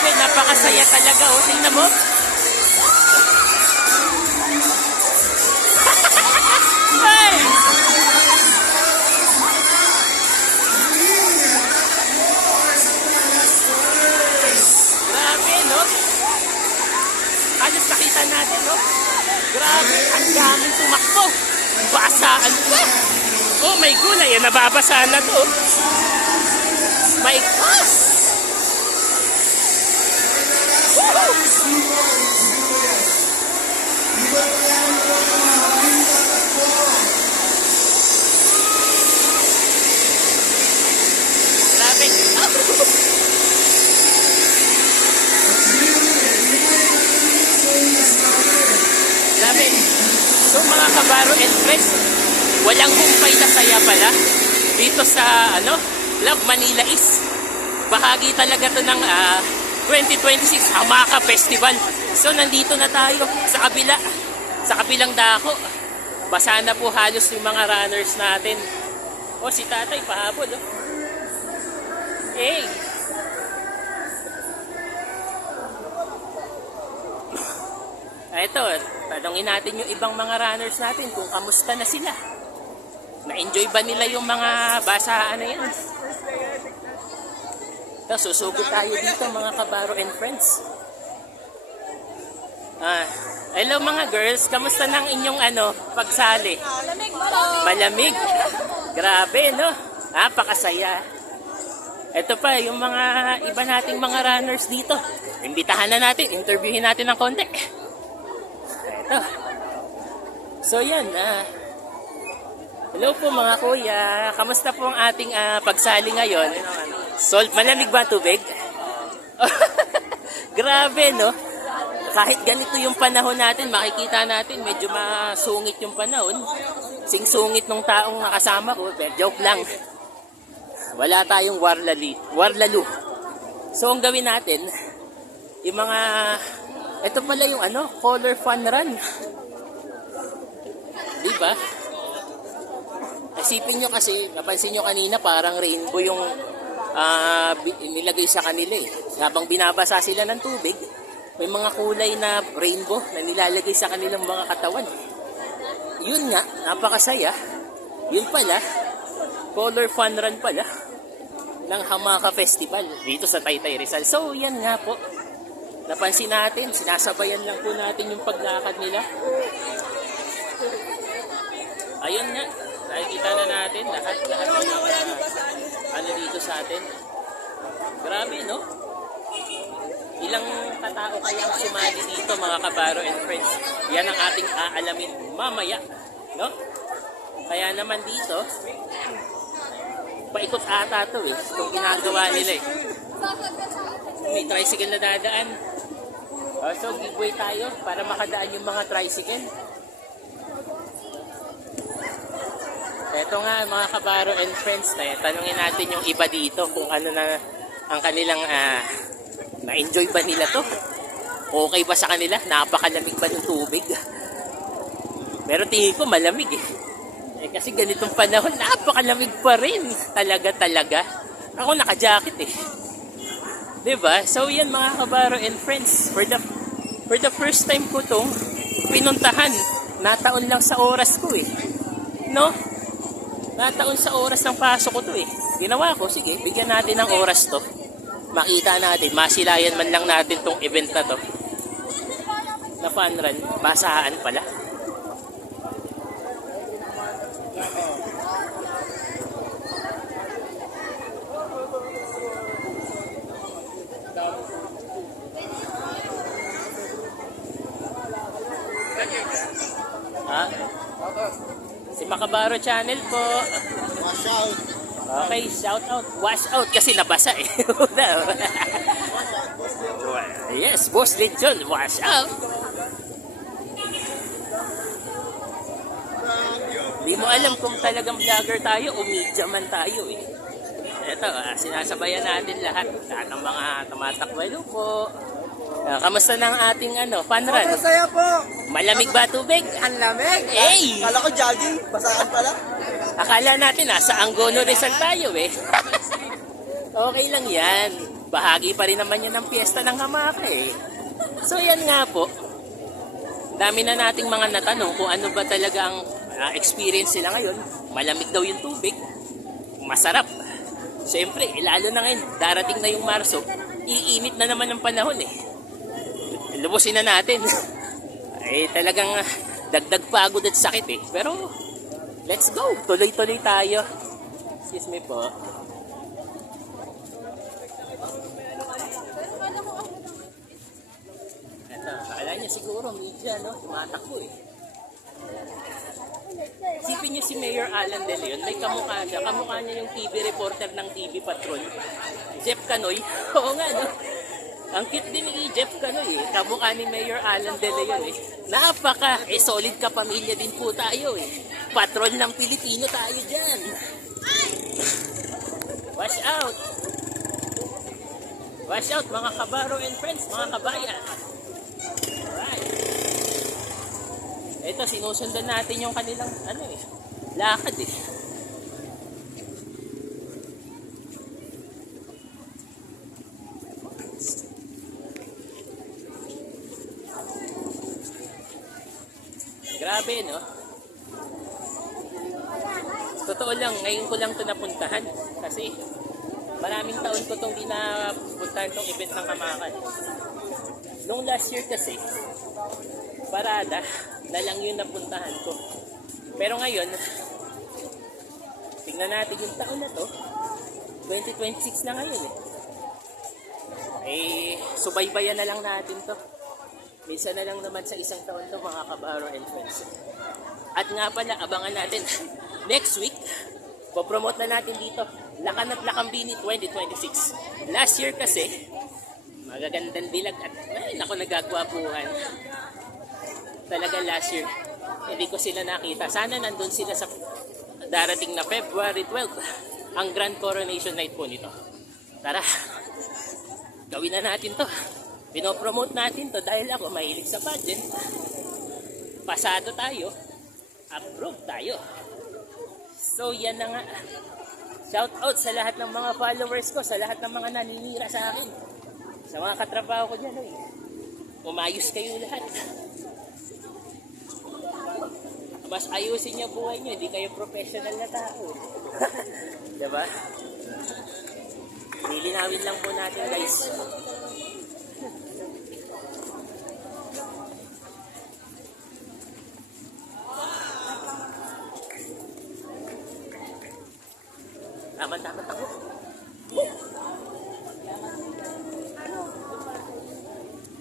Grabe, napakasaya talaga. O, tingnan mo. Ay! Grabe, no? Halos nakita natin, no? Grabe, ang daming tumakbo. Basaan pa. Oh, may gulay. Nababasa na to. My gosh! Grabe. Grabe. So mga kabaro and friends, walang humpay na saya pala dito sa Love Manila East. Bahagi talaga to ng 2026 Hamaka Festival. So nandito na tayo sa kabila, sa kabilang dako. Basa na po halos yung mga runners natin. O, si tatay pahabol. Oh. Hey! Ito, tanongin natin yung ibang mga runners natin kung kamusta na sila. Na-enjoy ba nila yung mga basaan na yan? Ito, susugod tayo dito mga kabaro and friends. Hello mga girls, kamusta ng inyong pagsali? Malamig. Malamig. Grabe, no? Napakasaya. Ito pa, yung mga iba nating mga runners dito. Imbitahan na natin, interviewin natin ng konti. Ito. So yan, hello po mga kuya. Kamusta po ang ating pagsali ngayon? Malamig ba tubig? Grabe, no? Kahit ganito yung panahon natin, makikita natin, medyo masungit yung panahon. Sing-sungit nung taong nakasama ko, pero joke lang. Wala tayong warlalo. So, ang gawin natin, yung mga, ito pala yung color fun run. Diba? Isipin nyo kasi, napansin nyo kanina, parang rainbow yung nilagay sa kanila eh. Habang binabasa sila ng tubig, may mga kulay na rainbow na nilalagay sa kanilang mga katawan. Yun nga, napakasaya. Yun pala, color fun run pala ng Hamaka Festival dito sa Taytay Rizal. So, yan nga po. Napansin natin, sinasabayan lang po natin yung paglakad nila. Ayun nga, nakikita na natin lahat dito sa atin. Grabe, no? Ilang katao kayang sumali dito mga kabaro and friends? Yan ang ating aalamin mamaya, no? Kaya naman dito, paikot ata to eh, itong ginagawa nila eh. May tricycle na dadaan. So giveaway tayo para makadaan yung mga tricycle. Ito nga mga kabaro and friends, tanungin natin yung iba dito kung ano na ang kanilang na-enjoy ba nila to? Okay ba sa kanila? Napakalamig ba ng tubig? Pero tingin ko malamig eh. Kasi ganitong panahon, napakalamig pa rin. Talaga. Ako naka-jacket eh. Diba? So yan mga kabaro and friends. For the first time ko tong pinuntahan. Nataon lang sa oras ko eh. No? Nataon sa oras ng pasok ko to eh. Ginawa ko, sige, bigyan natin ng oras to. Makita natin, masilayan man lang natin tong event na to. Na fun run, basahan pala. Si Makabaro Channel po. Wash out. Okay, shout out. Wash out kasi nabasa eh. Yes, Boss Lechon, wash out. Di mo alam kung talagang vlogger tayo o media man tayo eh. Ito, sinasabayan natin lahat ng mga tumatakbo. Hello po. Kamusta ng ating fun run? Masaya po. Malamig ba tubig? Ang lamig. Hey! Kala ko jogging. Basaan pala. Akala natin nasa Angono Rizal tayo eh. Okay lang yan. bahagi pa rin naman yan ng piyesta ng hamaka eh. So yan nga po, dami na nating mga natanong kung ano ba talaga ang experience nila ngayon. Malamig daw yung tubig, masarap. Siyempre, lalo na ngayon, darating na yung Marso, iinit na naman ang panahon eh. Lubusin na natin. Ay talagang dagdag pagod at sakit eh. Pero, let's go. Tuloy-tuloy tayo. Excuse me po. Ito, akala niya siguro media, no? Tumatakbo eh. Isipin niyo si Mayor Alan De Leon, may kamukha siya. Kamukha niya yung TV reporter ng TV Patrol. Jeff Canoy. Oo nga, no? Ang cute din ni Jeff Canoy eh. Kamukha ni Mayor Alan De Leon eh. Napaka, solid kapamilya din po tayo eh. Patrol ng Pilipino tayo dyan. Watch out! Watch out mga kabaro and friends, mga kabayan. Alright. Ito, sinusundan natin yung kanilang, lakad eh. Grabe, no? Totoo lang, ngayon ko lang ito napuntahan. Kasi, maraming taon ko itong dinapuntahan itong event ng Hamakan. Noong last year kasi, parada na lang yun napuntahan ko. Pero ngayon, tingnan natin yung taon na to. 2026 na ngayon eh. Subaybayan na lang natin to. Minsan na lang naman sa isang taon to mga kabaro and friends. At nga pala, abangan natin. Next week, popromote na natin dito. Lakan at Lakambini 2026. Last year kasi, magagandang dilag at naku, nagagwapuhan. Talaga last year, hindi ko sila nakita. Sana nandun sila sa darating na February 12, ang Grand Coronation Night po nito. Tara, gawin na natin to. Pinopromote natin to dahil ako mahilig sa pageant. Pasado tayo, approve tayo. So yan na nga. Shout out sa lahat ng mga followers ko, sa lahat ng mga naninira sa akin. Sa mga katrabaho ko dyan, umayos kayo lahat. Mas ayusin niyo buhay niyo, hindi kayo professional na tao. Diba? Lilinawin lang po natin guys. Tama-tama ako.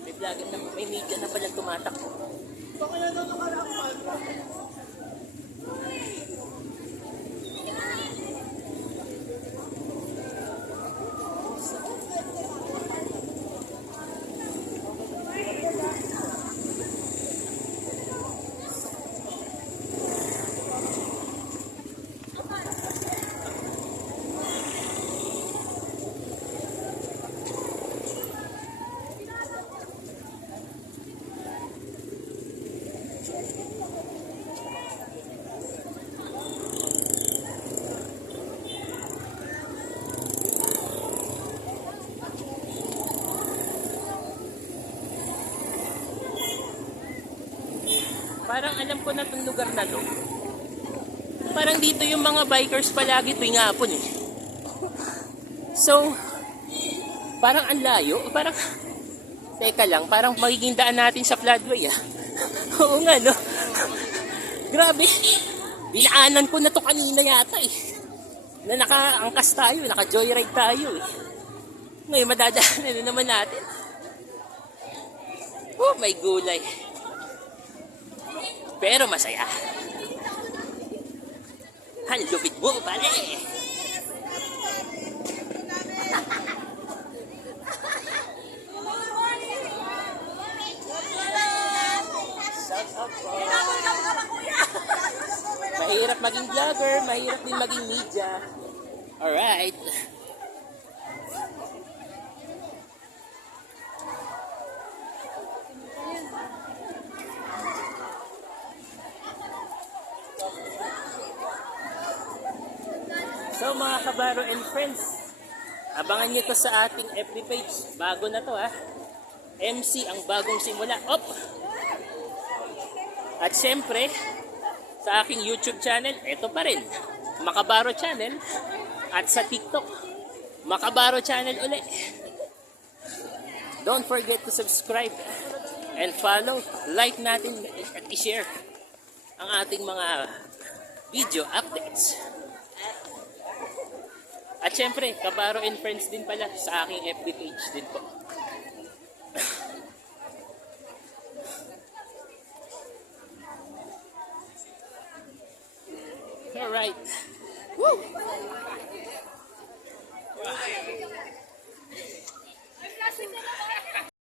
May vlogger na, may media na pala tumatakbo. Parang alam ko na itong lugar na to. Parang dito yung mga bikers palagi tuwing hapon eh. So, parang ang layo. Parang, teka lang, parang magiging daan natin sa floodway ah. Oo nga no. Grabe. Dinaanan ko na to kanina yata eh. Na nakaangkas tayo, naka-joyride tayo eh. Ngayon madadaanan na naman natin. Oh, may gulay. Pero masaya. Han, lupit mo, pare. Mahirap maging vlogger, mahirap din maging media. Alright. So mga kabaro and friends, Abangan nyo to sa ating FB page. Bago na to ha. MC ang bagong simula. Op! At syempre, sa aking YouTube channel, ito pa rin. Makabaro channel. At sa TikTok, Makabaro channel uli. Don't forget to subscribe and follow. Like natin at i-share ang ating mga video updates. At syempre, Kabaro and Friends din pala sa aking FB page din po. Alright. Woo!